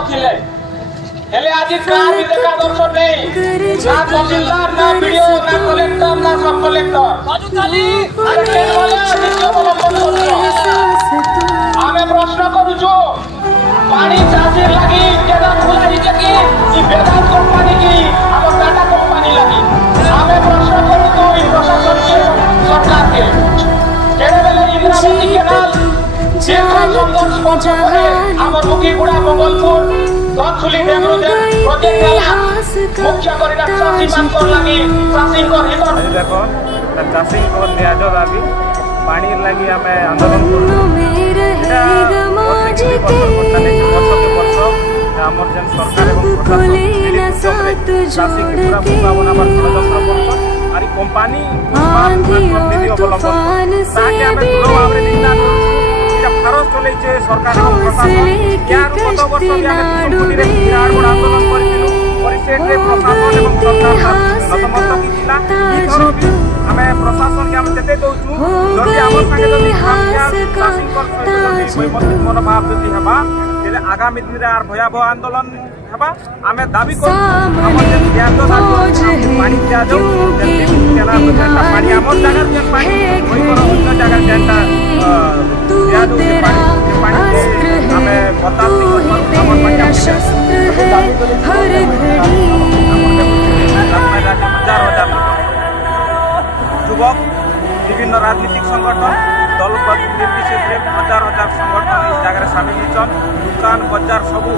बसले हेले आज का भी देखा दर्शन नहीं ना तहसीलदार ना वीडियो ना कलेक्टर ना सब कलेक्टर बाजुकाली अरे केन वाला निश्चय आमे प्रश्न करूछु पानी चार्ज लगी केदा खुला हिजे की ई वेदांत कंपनी की हमर टाटा कंपनी लगी आमे प्रश्न करू तो ई प्रशासन के सरकार के केरे बेले इंद्रावती केनाल जेका सुंदर स्पॉन्सर है हमर मुखीगुड़ा मंगलपुर धनसुली डेमरू प्रोजेक्ट वाला मुख्य करिडर चासी मानकर लगी चासी को हित देखो चासी को दियाजो दाबी पानी लगी हमें आंदोलन कंपानी भारत चले सरकार आमे प्रशासन के हम देते दउछु जदि हमर संगे जदि मनोभाव जदि हेबा तेले आगामी दिन आर भयावह आंदोलन हेबा आमे दाबी कर हमर जे ज्ञान पानी दिया दो केना जेंटा पानी हमर जगह जे पानी ओइ पर अन्य जगह जेंटा दिया दो पानी आमे बतास हमर पानी हर घड़ी युवक विभिन्न राजनीतिक संगठन दल निर्विशेष हजार हजार संगठन इस जगह सामिल होचन दुकान बाजार सबू